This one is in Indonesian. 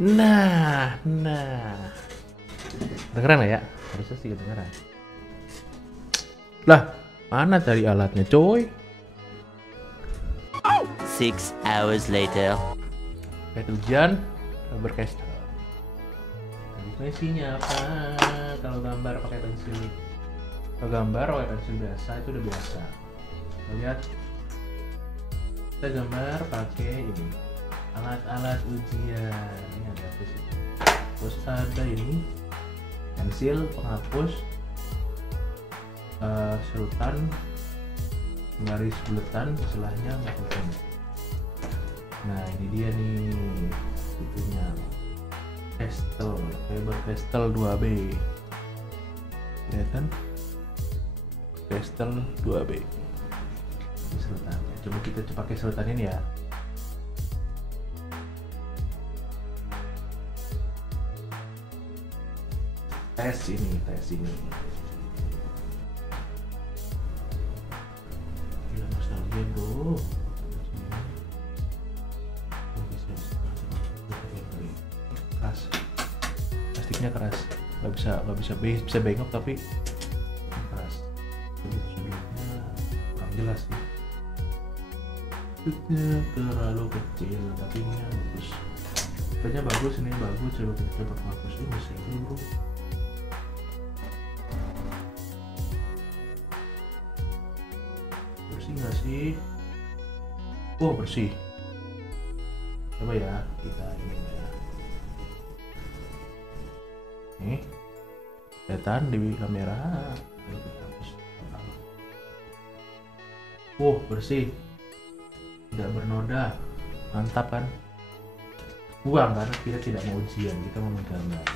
Nah. Kedengeran nggak ya? Harusnya sih kedengeran. Lah, mana cari alatnya, coy? 6 hours later. Paket Ujian Faber Castell. Isinya apa? Kalau gambar pakai pensil, kalau gambar pakai pensil biasa itu udah biasa. Kita lihat, kita gambar pakai ini alat-alat ujian. Ini ada apa sih? Terus ada ini pensil penghapus, serutan, garis buletan, sebelahnya apapun. Nah ini dia nih itunya, Castel, Faber Castell 2B, ya kan? Castel 2B. Serutannya. Coba kita pakai serutan ini ya. Tes ini. Gila nostalgia bro. Keras, plastiknya keras, nggak bisa bengkok tapi keras. Sudutnya kurang jelas nih. Sudutnya terlalu kecil, tapi ini bagus. Sudutnya bagus, ini bagus. Coba kita coba hapus ini bisa ini bro. Bersih nggak sih? Oh bersih. Coba ya kita ini ya. Nih, kelihatan di kamera. Bersih, tidak bernoda, mantap kan? Buang karena kita tidak mau ujian, kita mau menggambar.